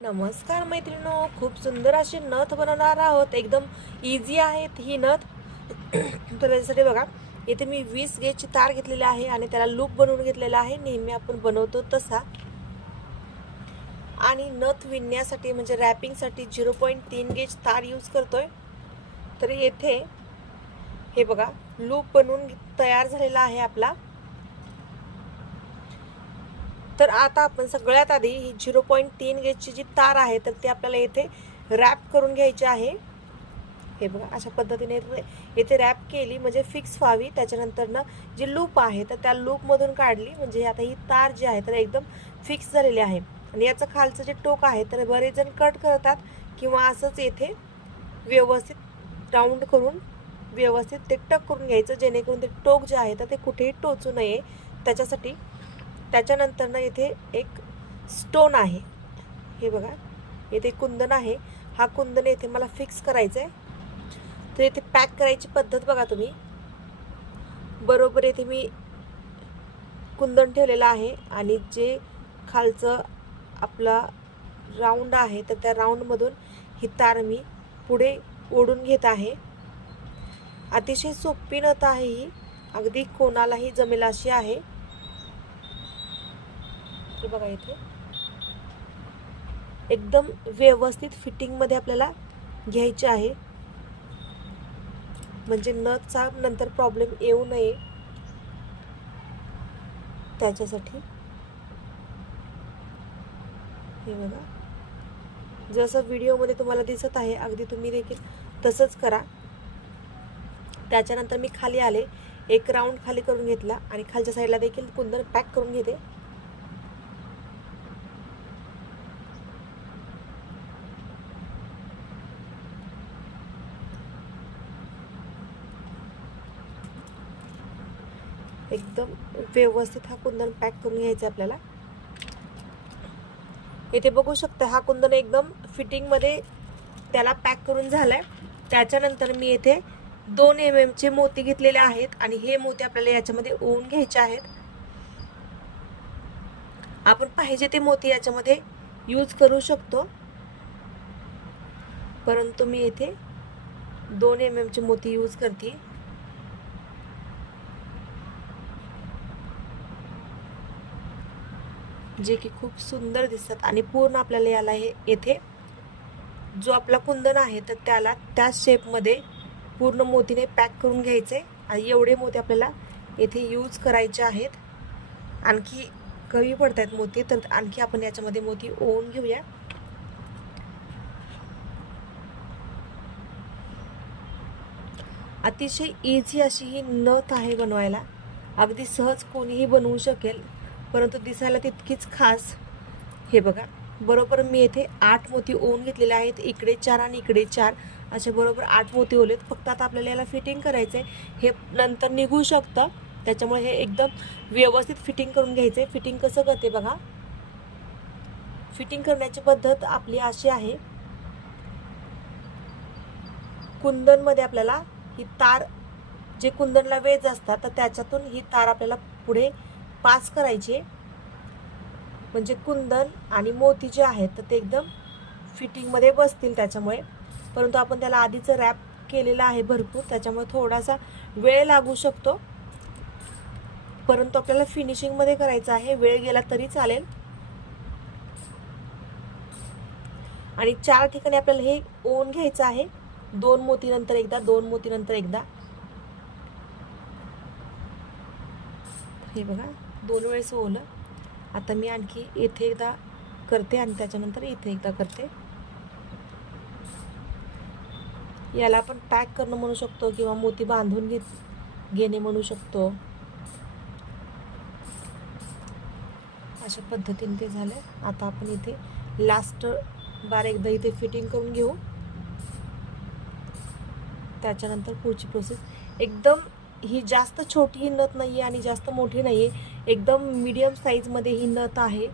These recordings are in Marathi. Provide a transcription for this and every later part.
नमस्कार मैत्रिणो, खूप सुंदर अशी नथ बनवणार आहोत. एकदम इझी आहेत ही नथ. तर त्यासाठी बघा, इथे मी 20 गेजची तार घेतलेली आहे आणि त्याला लूप बनवून घेतलेला आहे, नेहमी आपण बनवतो तसा. आणि नथ विणण्यासाठी म्हणजे रॅपिंगसाठी 0.3 गेज तार यूज करतोय. तर येथे हे बघा, लूप बनवून तयार झालेला आहे आपला. तर आता आपण सगळ्यात आधी ही 0.3 गेजची जी तार आहे तर ती आपल्याला येथे रॅप करून घ्यायची आहे. हे बघा, अशा पद्धतीने येथे रॅप केली म्हणजे फिक्स व्हावी. त्याच्यानंतर ना जी लूप आहे तर त्या लूपमधून काढली म्हणजे आता ही तार जी आहे तर एकदम फिक्स झालेली आहे. आणि याचं खालचं जे टोक आहे तर बरेच जण कट करतात किंवा असंच येथे व्यवस्थित राऊंड करून व्यवस्थित ते टक करून घ्यायचं, जेणेकरून ते टोक जे आहे तर ते कुठेही टोचू नये त्याच्यासाठी. त्याच्यानंतर ना इथे एक स्टोन आहे, हे बघा, इथे कुंदन आहे. हा कुंदन इथे मला फिक्स करायचा आहे. तर इथे पॅक करायची पद्धत बघा तुम्ही. बरोबर इथे मी कुंदन ठेवलेलं आहे आणि जे खालचं आपला राऊंड आहे तर त्या राऊंडमधून ही तार मी पुढे ओढून घेत आहे. अतिशय सोपी नथ आहे ही, अगदी कोणालाही जमेल अशी आहे. बघा, इथे एकदम व्यवस्थित फिटिंगमध्ये आपल्याला घ्यायचे आहे म्हणजे नथचा नंतर प्रॉब्लेम येऊ नये त्याच्यासाठी. हे बघा, जसं व्हिडिओमध्ये तुम्हाला दिसत आहे अगदी तुम्ही देखील तसंच करा. त्याच्यानंतर मी खाली आले, एक राऊंड खाली करून घेतला आणि खालच्या साईडला देखील कुंदन पॅक करून घेते. एकदम व्यवस्थित हा कुंदन पॅक करून घ्यायचा आपल्याला. इथे बघू शकता हा कुंदन एकदम फिटिंगमध्ये त्याला पॅक करून झालाय. त्याच्यानंतर मी येथे 2 mm चे मोती घेतलेले आहेत आणि हे मोती आपल्याला याच्यामध्ये ओवून घ्यायचे आहेत. आपण पाहिजे ते मोती याच्यामध्ये यूज करू शकतो, परंतु मी येथे 2 mm चे मोती यूज करते. जे की खूप सुंदर दिसतात आणि पूर्ण आपल्याला याला हे येथे जो आपला कुंदन आहे तर त्याला त्या शेपमध्ये पूर्ण मोतीने पॅक करून घ्यायचे. आणि एवढे मोती आपल्याला येथे यूज करायचे आहेत. आणखी कमी पडत आहेत मोती तर आणखी आपण याच्यामध्ये मोती ओवून घेऊया. अतिशय इझी अशी ही नथ आहे बनवायला, अगदी सहज कोणीही बनवू शकेल, परंतु दिसायला तितकीच खास. हे बघा, बरोबर मी येथे 8 मोती ओवून घेतलेले आहेत. इकडे 4 आणि इकडे 4 असे बरोबर 8 मोती ओवलेत. फक्त आता आपल्याला याला फिटिंग करायचं आहे. हे नंतर निघू शकतं, त्याच्यामुळे हे एकदम व्यवस्थित फिटिंग करून घ्यायचं आहे. फिटिंग कसं करते बघा, फिटिंग करण्याची पद्धत आपली अशी आहे. कुंदनमध्ये आपल्याला ही तार, जे कुंदनला वेज असतात तर त्याच्यातून ही तार आपल्याला पुढे पास करायची म्हणजे कुंदन आणि मोती जे आहेत तर ते एकदम फिटिंगमध्ये बसतील त्याच्यामुळे. परंतु आपण त्याला आधीच रॅप केलेलं आहे भरपूर, त्याच्यामुळे थोडासा वेळ लागू शकतो, परंतु आपल्याला फिनिशिंगमध्ये करायचं आहे. वेळ गेला तरी चालेल. आणि 4 ठिकाणी आपल्याला हे ओवून घ्यायचं आहे. 2 मोती नंतर एकदा, 2 मोती नंतर एकदा. हे बघा, 2 वेळेस ओवलं. आता मी आणखी इथे एकदा करते आणि त्याच्यानंतर इथे एकदा करते. याला आपण पॅक करणं म्हणू शकतो किंवा मोती बांधून घेणे म्हणू शकतो. अशा पद्धतीने ते झालं. आता आपण इथे लास्ट बार एकदा इथे फिटिंग करून घेऊ. त्याच्यानंतर पुढची प्रोसेस. एकदम ही जास्त छोटी ही नथ नाही आहे आणि जास्त मोठी नाही आहे, एकदम मीडियम साईजमध्ये ही नथ आहे,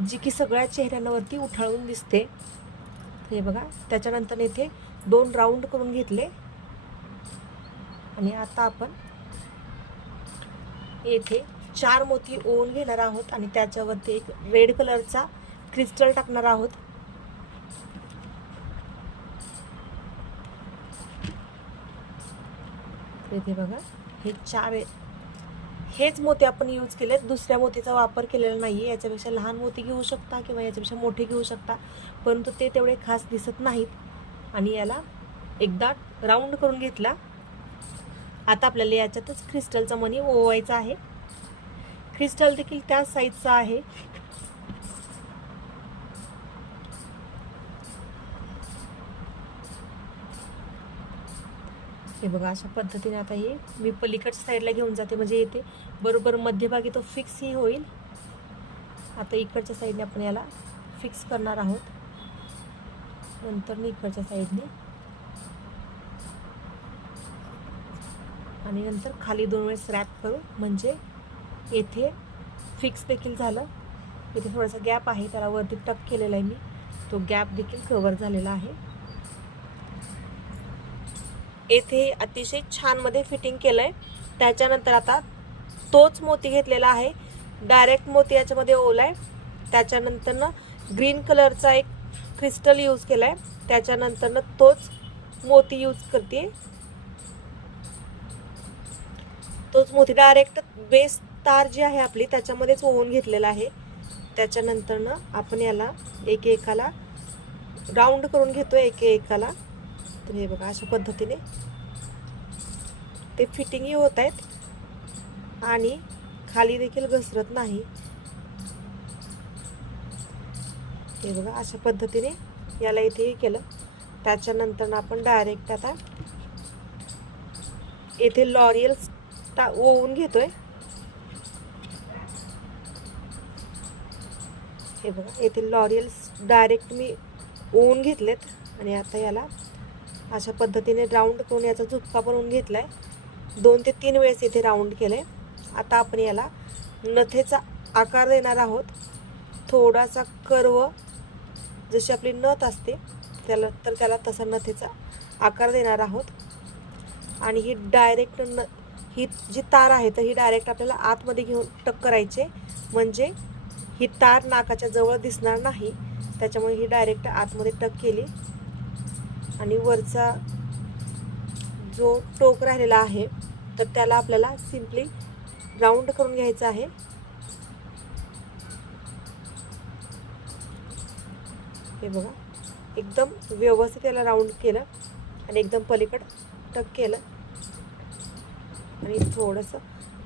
जी की सगळ्या चेहऱ्यांवरती उठाळून दिसते. हे बघा, त्याच्यानंतर इथे 2 राऊंड करून घेतले आणि आता आपण येथे 4 मोती ओवून घेणार आहोत आणि त्याच्यावरती एक रेड कलरचा क्रिस्टल टाकणार आहोत. इथे बघा हे 4 हेच मोती आपण यूज केलेत, दुसऱ्या मोतीचा वापर केलेला नाही आहे. याच्यापेक्षा लहान मोती घेऊ शकता किंवा याच्यापेक्षा मोठे घेऊ शकता, परंतु ते तेवढे खास दिसत नाहीत. आणि याला एकदा राऊंड करून घेतला. आता आपल्याला याच्यातच क्रिस्टलचा मणी ओवायचा आहे. क्रिस्टल देखील त्याच साईजचा आहे. हे बघा अशा पद्धतीने आता हे मी पलीकडच्या साईडला घेऊन जाते, म्हणजे येते बरोबर मध्यभागी तो फिक्सही होईल. आता इकडच्या साईडने आपण याला फिक्स करणार आहोत, नंतर इकडच्या साईडने, आणि नंतर खाली 2 वेळेस रॅप करू, म्हणजे येथे फिक्स देखील झालं. इथे थोडासा गॅप आहे, त्याला वरती टक केलेला आहे मी, तो गॅप देखील कव्हर झालेला आहे. येथे अतिशय छान मध्ये फिटिंग केलंय. त्याच्यानंतर आता तोच मोती घेतलेला आहे, डायरेक्ट मोती याच्यामध्ये ओलाय. त्याच्यानंतर ग्रीन कलरचा एक क्रिस्टल यूज केलाय, त्याच्यानंतर तोच मोती यूज करते. तोच मोती डायरेक्ट बेस तार जी आहे आपली त्याच्यामध्येच ओवून घेतलेला आहे. त्याच्यानंतर आपण याला एकेकाला राऊंड करून घेतो, एकेकाला. तर हे बघा अशा पद्धतीने ते फिटिंगही होत आहेत आणि खाली देखील घसरत नाही. हे बघा अशा पद्धतीने याला इथेही केलं. त्याच्यानंतर आपण डायरेक्ट आता येथे लॉरियल ओवून घेतोय. हे बघा येथे लॉरियल डायरेक्ट मी ओवून घेतलेत आणि आता याला अशा पद्धतीने राऊंड करून याचा झुपका बनवून घेतलाय. 2 ते 3 वेळेस इथे राऊंड केले. आता आपण याला नथेचा आकार देणार आहोत. थोडासा कर्व, जशी आपली नथ असते त्याला तसा नथेचा आकार देणार आहोत. आणि ही डायरेक्ट ही जी तार आहे तर ही डायरेक्ट आपल्याला आतमध्ये घेऊन टक करायचे, म्हणजे ही तार नाकाच्या जवळ दिसणार नाही. त्याच्यामुळे ही डायरेक्ट आतमध्ये टक केली आणि वरचा जो टोक राहिलेला आहे तर त्याला आपल्याला सिंपली राऊंड करून घ्यायचा आहे. हे बघा एकदम व्यवस्थित याला राऊंड केलं आणि एकदम पलीकडे टक केलं आणि थोडंसं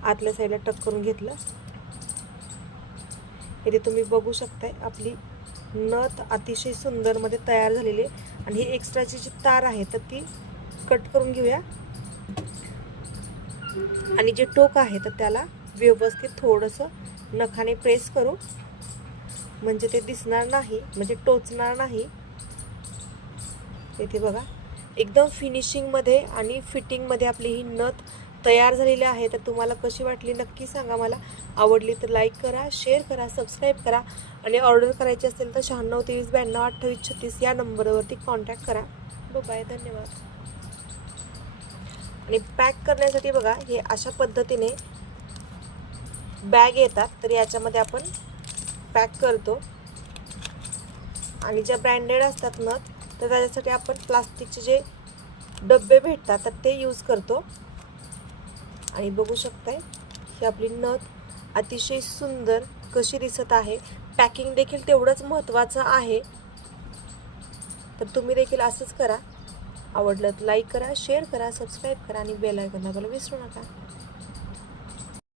आतल्या साईडला टक करून घेतलं. इथे तुम्ही बघू शकताय आपली नथ अतिशय सुंदर मध्ये तयार झालेली आहे. आणि ही एक्स्ट्राची जी तार आहे तर ती कट करून घेऊया. आणि जे टोक आहे तर त्याला व्यवस्थित थोडंसं नखाने प्रेस करू, म्हणजे ते दिसणार नाही, म्हणजे टोचणार नाही. इथे बघा एकदम फिनिशिंगमध्ये आणि फिटिंगमध्ये आपली ही नथ तयार झालेली आहे. तर तुम्हाला कशी वाटली नक्की सांगा मला. आवडली तर लाईक करा, शेअर करा, सबस्क्राईब करा. आणि ऑर्डर करायची असेल तर 96 23 92 28 36 या नंबरवरती कॉन्टॅक्ट करा. बाय, धन्यवाद. आणि पॅक करण्यासाठी बघा हे अशा पद्धतीने बॅग येतात, तर याच्यामध्ये आपण पॅक करतो. आणि ज्या ब्रँडेड असतात नथ तर त्याच्यासाठी आपण प्लास्टिकचे जे डब्बे भेटतात तर ते यूज करतो. आणि बघू शकताय ही आपली नथ अतिशय सुंदर कशी दिसत आहे. पॅकिंग देखील तेवढंच महत्त्वाचं आहे. तर तुम्ही देखील असंच करा. आवडलं तर लाईक करा, शेअर करा, सबस्क्राईब करा आणि बेल आयकॉन दाबायला विसरू नका.